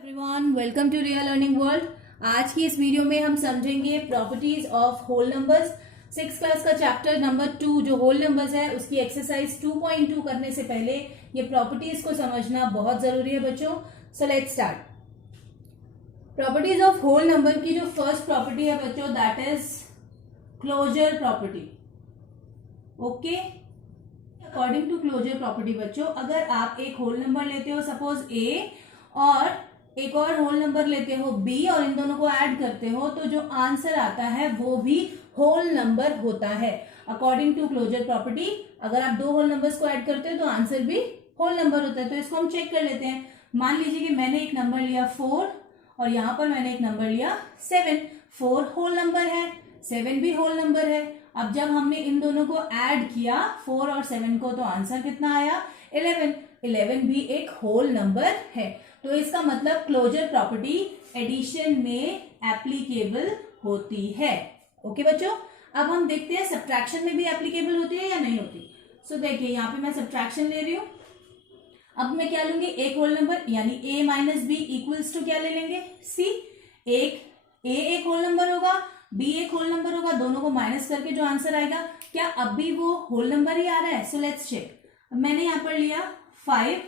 Everyone, welcome to real learning world. आज की इस वीडियो में हम समझेंगे properties of whole numbers. 6th class का चैप्टर नंबर 2 जो होल नंबर्स है उसकी एक्सरसाइज 2.2 करने से पहले ये प्रॉपर्टीज को समझना बहुत जरूरी है बच्चों। So let's start. Properties of whole number की जो फर्स्ट प्रॉपर्टी है बच्चों, that is closure property. Okay, according to closure property बच्चों, अगर आप एक होल नंबर लेते हो सपोज ए और एक और होल नंबर लेते हो बी और इन दोनों को ऐड करते हो तो जो आंसर आता है वो भी होल नंबर होता है। अकॉर्डिंग टू क्लोजर प्रॉपर्टी अगर आप दो होल नंबर्स को ऐड करते हो तो आंसर भी होल नंबर होता है। तो इसको हम चेक कर लेते हैं। मान लीजिए कि मैंने एक नंबर लिया 4 और यहां पर मैंने एक नंबर लिया 7। 4 होल नंबर है, 7 भी होल नंबर है। अब जब हमने इन दोनों को ऐड किया 4 और 7 को तो आंसर कितना आया 11। 11 भी एक होल नंबर है। तो इसका मतलब क्लोजर प्रॉपर्टी एडिशन में एप्लीकेबल होती है। ओके बच्चों, अब हम देखते हैं सब्ट्रैक्शन में भी एप्लीकेबल होती है या नहीं होती। सो देखिए यहाँ पे मैं सब्ट्रैक्शन ले रही हूं। अब मैं क्या लूंगी, एक होल नंबर यानी a minus B equals to क्या ले लेंगे c। एक होल नंबर होगा, b एक होल नंबर होगा, दोनों को माइनस करके जो आंसर आएगा क्या अब भी वो होल नंबर ही आ रहा है। So let's check. मैंने यहाँ पर लिया 5,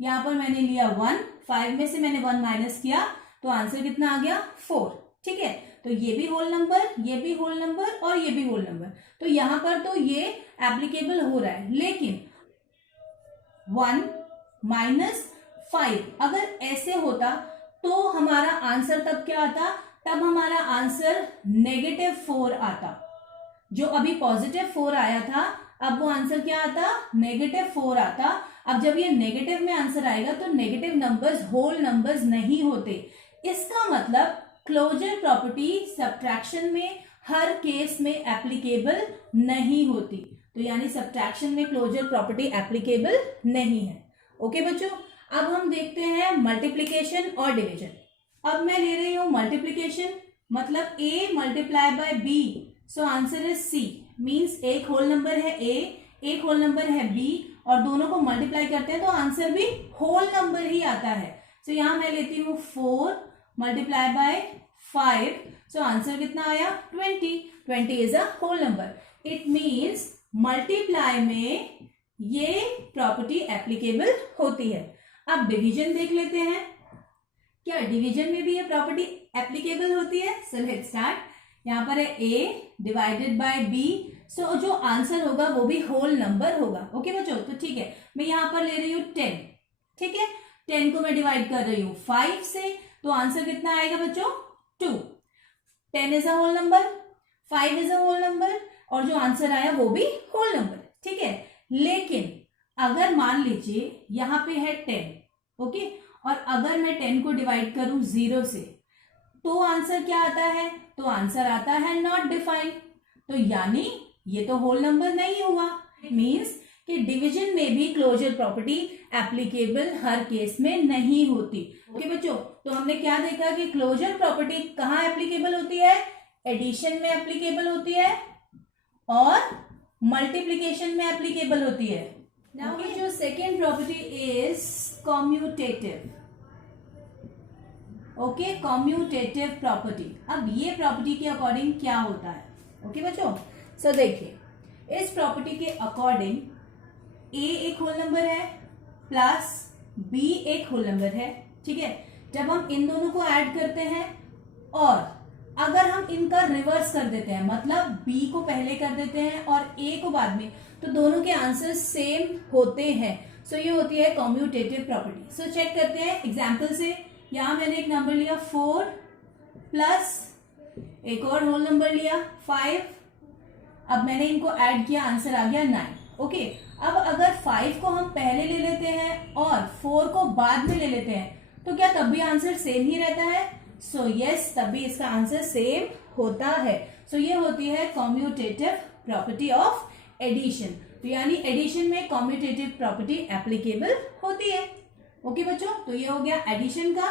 यहाँ पर मैंने लिया 1, 5 में से मैंने 1 माइनस किया तो आंसर कितना आ गया 4। ठीक है, तो ये भी होल नंबर, ये भी होल नंबर और ये भी होल नंबर। तो यहां पर तो ये एप्लीकेबल हो रहा है। लेकिन 1 माइनस 5 अगर ऐसे होता तो हमारा आंसर तब क्या आता, तब हमारा आंसर -4 आता। जो अभी +4 आया था अब वो आंसर क्या आता, -4 आता। अब जब ये नेगेटिव में आंसर आएगा तो नेगेटिव नंबर्स होल नंबर्स नहीं होते। इसका मतलब क्लोजर प्रॉपर्टी सब्ट्रैक्शन में हर केस में एप्लीकेबल नहीं होती। तो यानी सब्ट्रैक्शन में क्लोजर प्रॉपर्टी एप्लीकेबल नहीं है। ओके बच्चों, अब हम देखते हैं मल्टीप्लीकेशन और डिवीजन। अब मैं ले रही हूं मल्टीप्लीकेशन, मतलब a multiply by b, so answer is c। Means एक होल नंबर है a, एक होल नंबर है b और दोनों को मल्टीप्लाई करते हैं तो आंसर भी होल नंबर ही आता है। सो यहां मैं लेती हूँ 4 मल्टीप्लाई बाय 5, सो आंसर कितना आया 20। 20 is a whole number. It means multiply में ये प्रॉपर्टी एप्लीकेबल होती है। अब डिवीजन देख लेते हैं, क्या डिवीजन में भी ये प्रॉपर्टी एप्लीकेबल होती है। So let's start. यहाँ पर है a डिवाइडेड बाय b, सो जो आंसर होगा वो भी होल नंबर होगा। ओके बच्चों, तो ठीक है, मैं यहाँ पर ले रही हूँ 10। ठीक है, 10 को मैं डिवाइड कर रही हूँ 5 से तो आंसर कितना आएगा बच्चों 2। 10 is a whole number, 5 is a whole number और जो आंसर आया वो भी होल नंबर। ठीक है, लेकिन अगर मान लीजिए यहाँ पे है 10, ओके, और अगर मैं 10 को डिवाइड करूं 0 से तो आंसर क्या आता है, तो आंसर आता है नॉट डिफाइंड। तो यानी ये तो होल नंबर नहीं हुआ। इट मीन्स कि डिवीजन में भी क्लोजर प्रॉपर्टी एप्लीकेबल हर केस में नहीं होती। ओके बच्चों, तो हमने क्या देखा कि क्लोजर प्रॉपर्टी कहाँ एप्लीकेबल होती है, एडिशन में एप्लीकेबल होती है और मल्टीप्लीकेशन में एप्लीकेबल होती है। नाउ जो second property is commutative. Okay, commutative property. अब ये प्रॉपर्टी के अकॉर्डिंग क्या होता है। ओके बच्चों, सो देखिए इस प्रॉपर्टी के अकॉर्डिंग a एक होल नंबर है प्लस b एक होल नंबर है। ठीक है, जब हम इन दोनों को ऐड करते हैं और अगर हम इनका रिवर्स कर देते हैं, मतलब b को पहले कर देते हैं और a को बाद में, तो दोनों के आंसर सेम होते हैं। सो ये होती है कॉम्यूटेटिव प्रॉपर्टी। सो चेक करते हैं एग्जाम्पल से। यहां मैंने एक नंबर लिया 4 प्लस एक और होल नंबर लिया 5। अब मैंने इनको ऐड किया, आंसर आ गया 9। ओके, अब अगर 5 को हम पहले ले लेते हैं और 4 को बाद में ले लेते हैं तो क्या तब भी आंसर सेम ही रहता है। सो यस, तब भी इसका आंसर सेम होता है। सो ये होती है कॉम्यूटेटिव प्रॉपर्टी ऑफ एडिशन। तो यानी एडिशन में कॉम्यूटेटिव प्रॉपर्टी एप्लीकेबल होती है। ओके बच्चों, तो ये हो गया एडिशन का।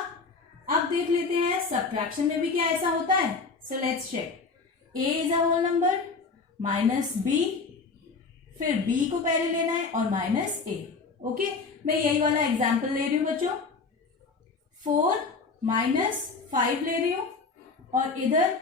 अब देख लेते हैं सब्ट्रैक्शन में भी क्या ऐसा होता है। So let's check. a is a whole number minus b, फिर b को पहले लेना है और माइनस a। ओके, मैं यही वाला एग्जाम्पल ले रही हूं बच्चों। 4 माइनस 5 ले रही हूं और इधर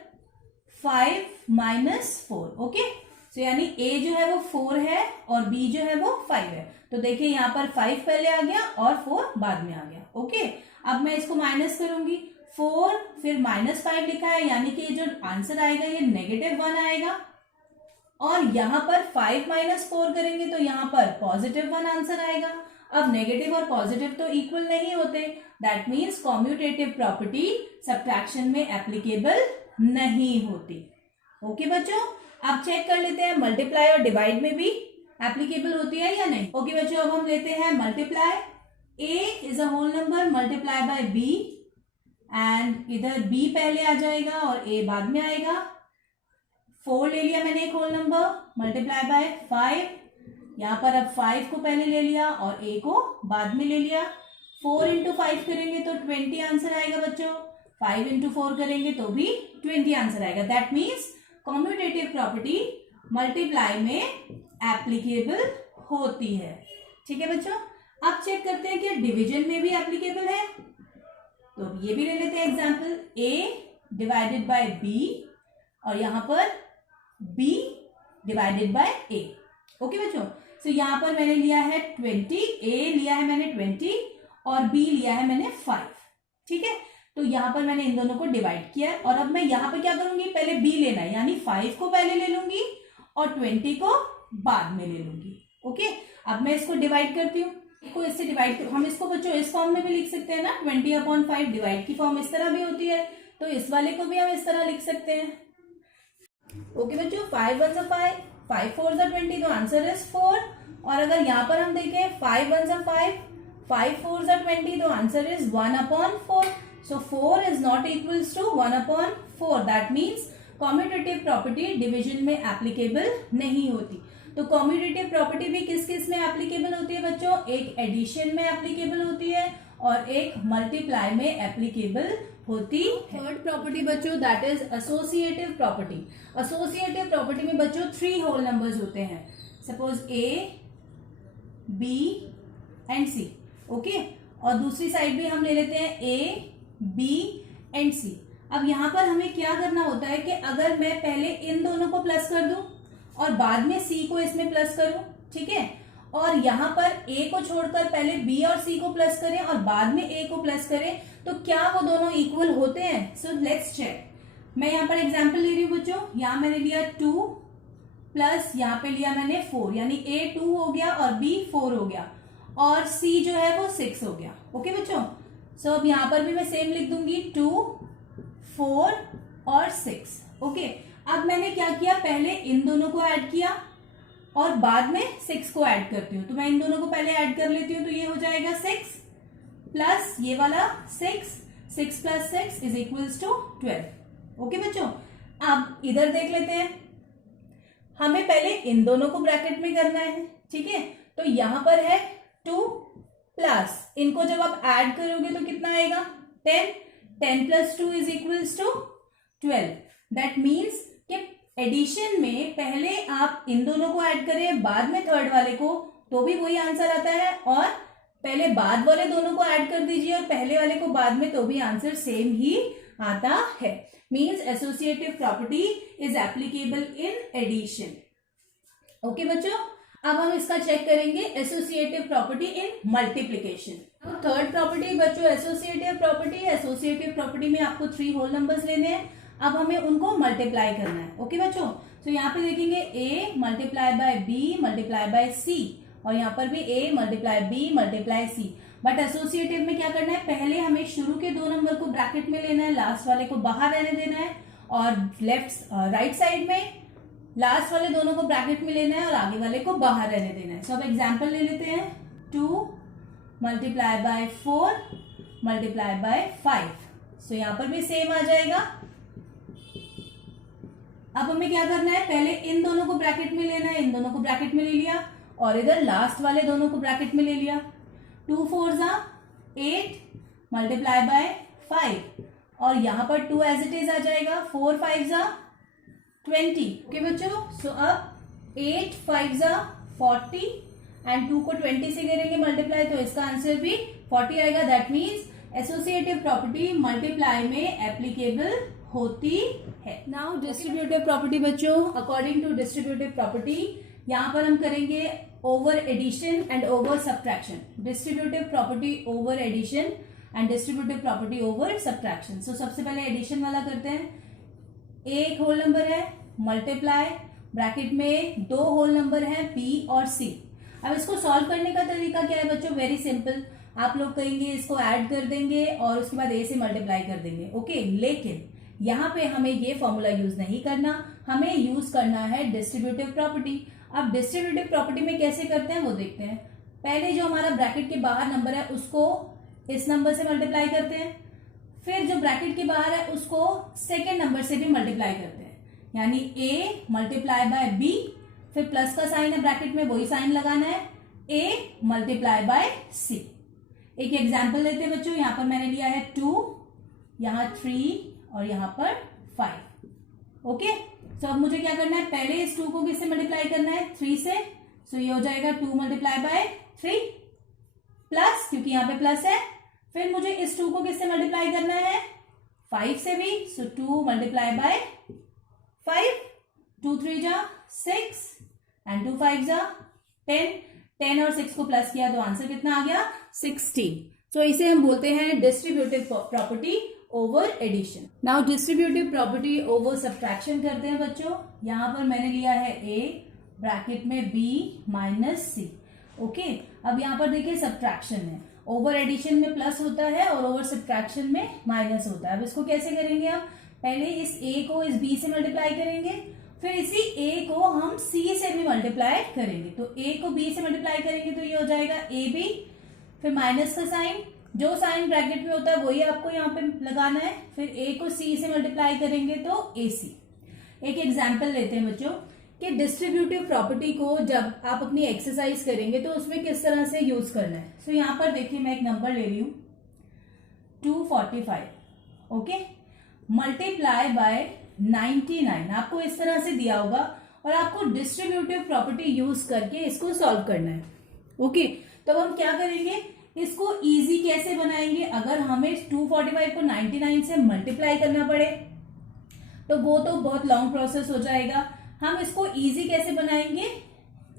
5 माइनस 4। ओके, सो यानी a जो है वो 4 है और b जो है वो 5 है। तो देखिए यहाँ पर 5 पहले आ गया और 4 बाद में आ गया। ओके, अब मैं इसको माइनस करूंगी, 4 फिर माइनस 5 लिखा है, यानी कि जो आंसर आएगा ये -1 आएगा। और यहाँ पर 5 माइनस 4 करेंगे तो यहाँ पर +1 आंसर आएगा। अब नेगेटिव और पॉजिटिव तो इक्वल नहीं होते, that means commutative property subtraction में एप्लीकेबल नहीं होती। ओके बच्चों, अब चेक कर लेते हैं मल्टीप्लाई और डिवाइड में भी एप्लीकेबल होती है या नहीं। ओके बच्चों, अब हम लेते हैं multiply. a is a whole number multiply by b and इधर b पहले आ जाएगा और a बाद में आएगा। 4 ले लिया मैंने एक होल नंबर मल्टीप्लाई बाय 5, यहाँ पर अब 5 को पहले ले लिया और a को बाद में ले लिया। 4 इंटू 5 करेंगे तो 20 आंसर आएगा बच्चों, 5 इंटू 4 करेंगे तो भी 20 आंसर आएगा। That means commutative property multiply में एप्लीकेबल होती है। ठीक है बच्चों, अब चेक करते हैं कि डिवीजन में भी एप्लीकेबल है। तो अब ये भी ले लेते हैं example, a divided by b और यहाँ पर b divided by a। Okay बच्चों, सो यहाँ पर मैंने लिया है 20, a लिया है मैंने 20 और b लिया है मैंने 5। ठीक है, तो यहाँ पर मैंने इन दोनों को डिवाइड किया और अब मैं यहाँ पर क्या करूंगी, पहले b लेना है, यानी 5 को पहले ले लूंगी और 20 को बाद में ले लूंगी। ओके, अब मैं इसको डिवाइड करती हूँ, इसको इससे डिवाइड, हम इसको बच्चों इस फॉर्म में भी लिख सकते हैं ना, 20/5 डिवाइड की फॉर्म इस तरह भी होती है, तो इस वाले को भी हम इस तरह लिख सकते हैं। ओके बच्चों, 5 1 5, 5 4 20, तो आंसर इज 4। और अगर यहाँ पर हम देखें 5 1 5, 5 4 20, तो answer is 1/4। So 4 is not equals to 1/4। That means commutative property division में एप्लीकेबल नहीं होती। तो कॉम्यूटेटिव प्रॉपर्टी भी किस किस में एप्लीकेबल होती है बच्चों, एक एडिशन में एप्लीकेबल होती है और एक मल्टीप्लाई में एप्लीकेबल होती है। थर्ड प्रॉपर्टी बच्चों that is associative property. Associative property में बच्चों 3 होल नंबर्स होते हैं, suppose a, b and c। Okay, और दूसरी साइड भी हम ले लेते हैं a, b एंड c। अब यहाँ पर हमें क्या करना होता है कि अगर मैं पहले इन दोनों को प्लस कर दूं और बाद में c को इसमें प्लस करूं, ठीक है, और यहाँ पर a को छोड़कर पहले b और c को प्लस करें और बाद में a को प्लस करें, तो क्या वो दोनों इक्वल होते हैं? So let's check. मैं यहाँ पर एग्जांपल ले रही हूँ बच्चों, यहाँ मैंने लिया 2 प्लस यहाँ पे लिया मैंने 4, यानी a 2 हो गया और b 4 हो गया और c जो है वो 6 हो गया। ओके बच्चों, सो अब यहाँ पर भी मैं सेम लिख दूंगी 2 4 और 6। ओके, अब मैंने क्या किया, पहले इन दोनों को ऐड किया और बाद में 6 को ऐड करती हूँ। तो मैं इन दोनों को पहले ऐड कर लेती हूँ, तो ये हो जाएगा 6 प्लस ये वाला 6 plus 6 is equals to 12। Okay बच्चों, अब इधर देख लेते हैं, हमें पहले इन दोनों को ब्रैकेट में करना है। ठीक है, तो यहां पर है 2 प्लस, इनको जब आप ऐड करोगे तो कितना आएगा 10 plus 2 is equals to 12। That means कि एडिशन में पहले आप इन दोनों को ऐड करें बाद में थर्ड वाले को तो भी वही आंसर आता है, और पहले बाद वाले दोनों को ऐड कर दीजिए और पहले वाले को बाद में तो भी आंसर सेम ही आता है। Means associative property is applicable in addition. Okay बच्चों, अब हम इसका चेक करेंगे associative property in multiplication. Third property बच्चों एसोसिएटिव प्रॉपर्टी। एसोसिएटिव प्रॉपर्टी में आपको 3 होल नंबर्स लेने हैं, अब हमें उनको मल्टीप्लाई करना है। ओके बच्चों, तो यहाँ पे देखेंगे a multiply by b multiply by c, और यहाँ पर भी a multiply b multiply c। But associative में क्या करना है, पहले हमें शुरू के 2 नंबर को ब्रैकेट में लेना है, लास्ट वाले को बाहर रहने देना है, और राइट साइड में लास्ट वाले दोनों को ब्रैकेट में लेना है और आगे वाले को बाहर रहने देना है। सो अब एग्जाम्पल ले लेते हैं, 2 मल्टीप्लाई बाय 4 मल्टीप्लाई बाय 5। सो यहाँ पर भी सेम आ जाएगा। अब हमें क्या करना है, पहले इन दोनों को ब्रैकेट में लेना है, इन दोनों को ब्रैकेट में ले लिया और इधर लास्ट वाले दोनों को ब्रैकेट में ले लिया। 2 4 8 मल्टीप्लाई बाय 5, और यहाँ पर 2 एज इट इज आ जाएगा, 4 5 20। ओके बच्चों, सो अब 8 5 40 एंड 2 को 20 से करेंगे मल्टीप्लाई, तो इसका आंसर भी 40 आएगा। That means associative property multiply में एप्लीकेबल होती है। नाउ डिस्ट्रीब्यूटिव प्रॉपर्टी बच्चों, अकॉर्डिंग टू डिस्ट्रीब्यूटिव प्रॉपर्टी यहाँ पर हम करेंगे over addition and over subtraction. Distributive property over addition and distributive property over subtraction. So सबसे पहले एडिशन वाला करते हैं। एक होल नंबर है, मल्टीप्लाई, ब्रैकेट में दो होल नंबर है बी और सी। अब इसको सॉल्व करने का तरीका क्या है बच्चों? Very simple. आप लोग कहेंगे इसको ऐड कर देंगे और उसके बाद ए से मल्टीप्लाई कर देंगे, ओके। लेकिन यहाँ पे हमें ये फॉर्मूला यूज नहीं करना, हमें यूज करना है डिस्ट्रीब्यूटिव प्रॉपर्टी। अब डिस्ट्रीब्यूटिव प्रॉपर्टी में कैसे करते हैं वो देखते हैं। पहले जो हमारा ब्रैकेट के बाहर नंबर है उसको इस नंबर से मल्टीप्लाई करते हैं, फिर जो ब्रैकेट के बाहर है उसको सेकेंड नंबर से भी मल्टीप्लाई करते हैं, यानी a मल्टीप्लाई बाय b, फिर प्लस का साइन है ब्रैकेट में, वही साइन लगाना है, a मल्टीप्लाई बाय c। एक एग्जांपल लेते हैं बच्चों। यहां पर मैंने लिया है 2, यहां 3 और यहां पर 5, ओके। तो अब मुझे क्या करना है, पहले इस 2 को किससे मल्टीप्लाई करना है? 3 से। सो ये हो जाएगा 2 मल्टीप्लाई बाय 3 प्लस, क्योंकि यहां पे प्लस है। फिर मुझे इस 2 को किससे मल्टीप्लाई करना है? 5 से भी। सो 2 मल्टीप्लाई बाय 5, 2 3 जा 6 एंड 2 5 जा 10। 10 और 6 को प्लस किया तो आंसर कितना आ गया? 16। सो इसे हम बोलते हैं distributive property over addition. Now distributive property over subtraction करते हैं बच्चों। यहां पर मैंने लिया है a, ब्रैकेट में b माइनस c, ओके। अब यहां पर देखिए सब्ट्रैक्शन है, ओवर एडिशन में प्लस होता है और ओवर सब्ट्रैक्शन में माइनस होता है। अब इसको कैसे करेंगे? हम पहले इस a को इस b से मल्टीप्लाई करेंगे, फिर इसी a को हम c से भी मल्टीप्लाई करेंगे। तो a को b से मल्टीप्लाई करेंगे तो ये हो जाएगा ab, फिर माइनस का साइन, जो साइन ब्रैकेट में होता है वही आपको यहाँ पे लगाना है, फिर a को c से मल्टीप्लाई करेंगे तो ac। एक एग्जाम्पल लेते हैं बच्चों कि डिस्ट्रीब्यूटिव प्रॉपर्टी को जब आप अपनी एक्सरसाइज करेंगे तो उसमें किस तरह से यूज करना है। सो यहाँ पर देखिए मैं एक नंबर ले रही हूं 245, ओके, मल्टीप्लाई बाय 99। आपको इस तरह से दिया होगा और आपको डिस्ट्रीब्यूटिव प्रॉपर्टी यूज करके इसको सॉल्व करना है, ओके। तो हम क्या करेंगे, इसको इजी कैसे बनाएंगे? अगर हमें 245 को 99 से मल्टीप्लाई करना पड़े तो वो तो बहुत लॉन्ग प्रोसेस हो जाएगा। हम इसको इजी कैसे बनाएंगे?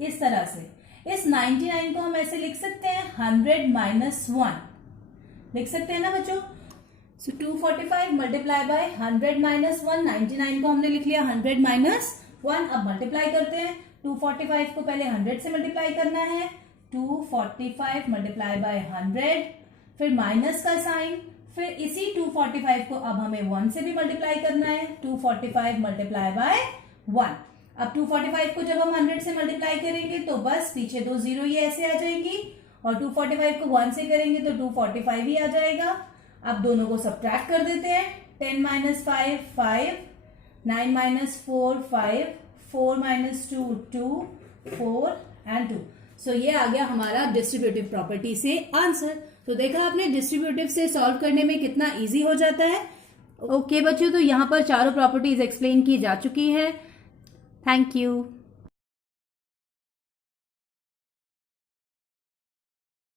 इस तरह से, इस 99 को हम ऐसे लिख सकते हैं 100 माइनस 1, लिख सकते हैं ना बच्चों। सो 245 मल्टीप्लाई बाय 100 माइनस 1, 99 को हमने लिख लिया 100 माइनस 1। अब मल्टीप्लाई करते हैं, 245 को पहले 100 से मल्टीप्लाई करना है, 245 मल्टीप्लाई बाय 100, फिर माइनस का साइन, फिर इसी 245 को अब हमें 1 से भी मल्टीप्लाई करना है, 245 मल्टीप्लाई बाय 1। अब 245 को जब हम 100 से मल्टीप्लाई करेंगे तो बस पीछे दो जीरो ये ऐसे आ जाएगी, और 245 को 1 से करेंगे तो 245 ही आ जाएगा। अब दोनों को सब्ट्रैक्ट कर देते हैं, 10 माइनस 5 5, 9 माइनस 4 5, 4 माइनस 2 2, 4 एंड 2। सो ये आ गया हमारा डिस्ट्रीब्यूटिव प्रॉपर्टी से आंसर। तो देखा आपने डिस्ट्रीब्यूटिव से सॉल्व करने में कितना इजी हो जाता है, ओके बच्चों। तो यहाँ पर चारों प्रॉपर्टीज एक्सप्लेन की जा चुकी है। Thank you.